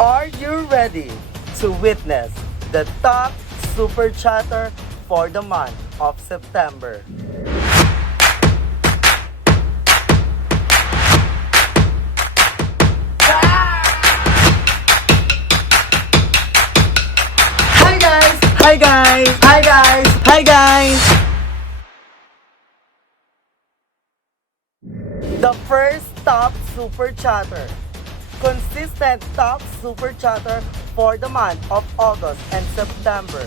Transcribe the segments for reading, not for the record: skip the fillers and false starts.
Are you ready to witness the top super chatter for the month of September? Hi guys! Hi guys! Hi guys! Hi guys! The first top super chatter, consistent top super chatter for the month of August and September.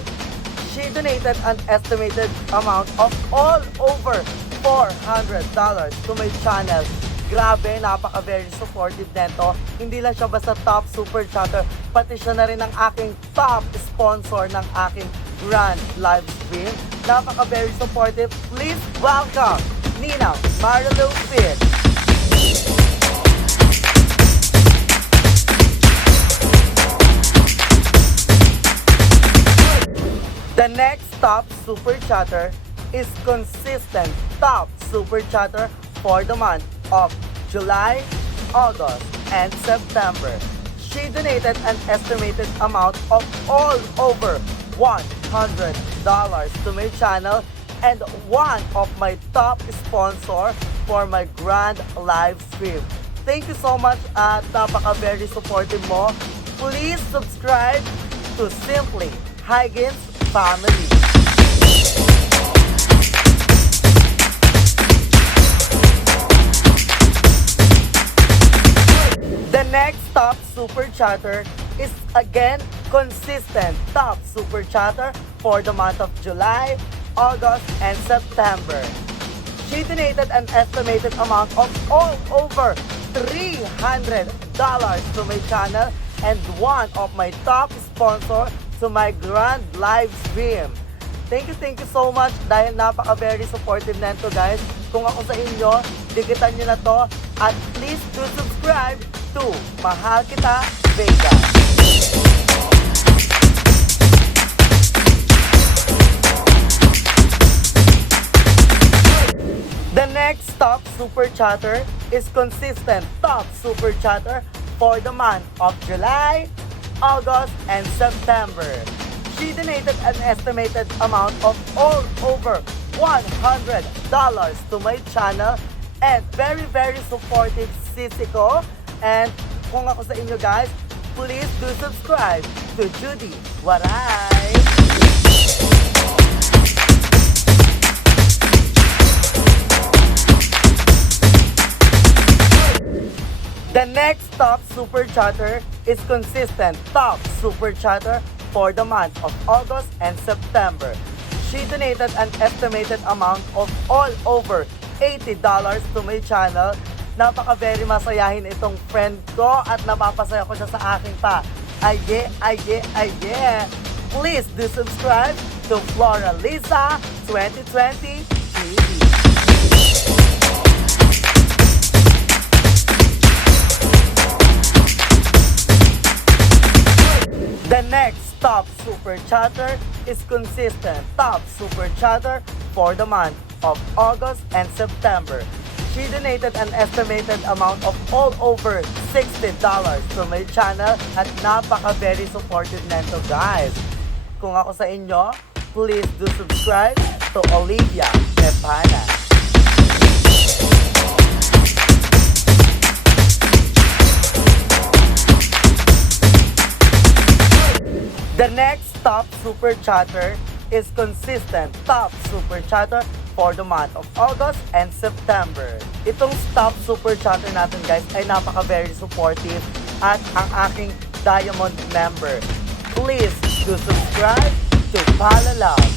She donated an estimated amount of all over $400 to my channel. Grabe, napaka-very supportive nito. Hindi lang siya basta top super chatter, pati siya na rin ang aking top sponsor ng aking grand live stream. Napaka-very supportive. Please welcome Nina Marilu Fit. The next top super chatter is consistent top super chatter for the month of July, August, and September. She donated an estimated amount of all over $100 to my channel and one of my top sponsor for my grand live stream. Thank you so much at napaka-very supportive mo. Please subscribe to Simply Higgins Family. The next top super chatter is again consistent top super chatter for the month of July, August, and September. She donated an estimated amount of all over $300 to my channel and one of my top sponsor to my grand live stream. Thank you so much dahil napaka-very supportive na ito guys. Kung ako sa inyo, digitan nyo na to at please do subscribe to Mahal Kita Vega. The next top super chatter is consistent top super chatter for the month of July, August, and September. She donated an estimated amount of all over $100 to my channel and very supportive sisi ko. And kung ako sa inyo guys, please do subscribe to Judy Waray. The next top super chatter is consistent top super chatter for the month of August and September. She donated an estimated amount of all over $80 to my channel. Napaka-very masayahin itong friend ko at napapasaya ko siya sa akin pa. Aye. Please do subscribe to Flora Lisa 2020 TV. The next top super chatter is consistent top super chatter for the month of August and September. She donated an estimated amount of all over $60 to my channel at napaka-very supportive nito guys. Kung ako sa inyo, please do subscribe to Olivia Pepana. The next top super chatter is consistent top super chatter for the month of August and September. Itong top super chatter natin guys ay napaka-very supportive at ang aking Diamond member. Please do subscribe to Palalove.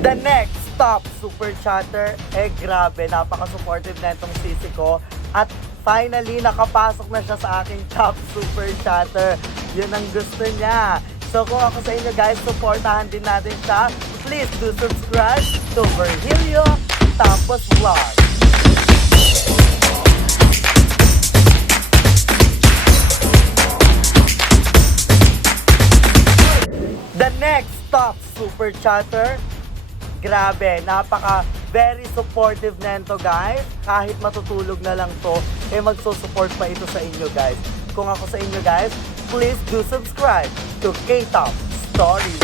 The next top super chatter, grabe, napaka-supportive na itong sisi ko. At finally, nakapasok na siya sa aking top super chatter. Yun ang gusto niya. So kung ako sa inyo guys, supportahan din natin siya. Please do subscribe to Virgilio Tapos Vlog. The next top super chatter grabe, napaka very supportive nento guys. Kahit matutulog na lang to, magsusupport pa ito sa inyo guys. Kung ako sa inyo guys, please do subscribe to K-Top Stories.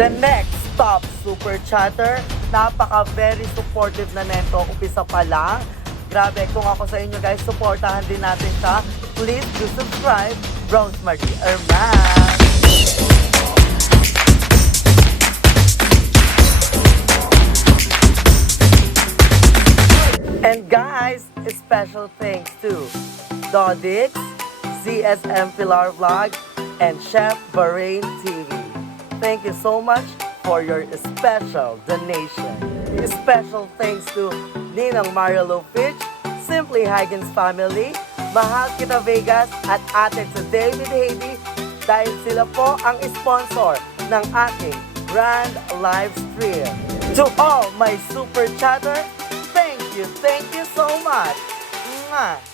The next top super chatter, napaka very supportive na nento, umpisa pa lang. Grabe, kung ako sa inyo guys, supportahan din natin siya. Please do subscribe, Rosemary Herman. And guys, special thanks to Dodix, CSM Pilar Vlog, and Chef Bahrain TV. Thank you so much for your special donation. Special thanks to Ninang Marilu Fitch, Simply Higgins Family, Mahal Kita Vegas, at Ate sa David Haiti dahil sila po ang sponsor ng aking grand live stream. To all my super chatter, thank you so much. Mwah!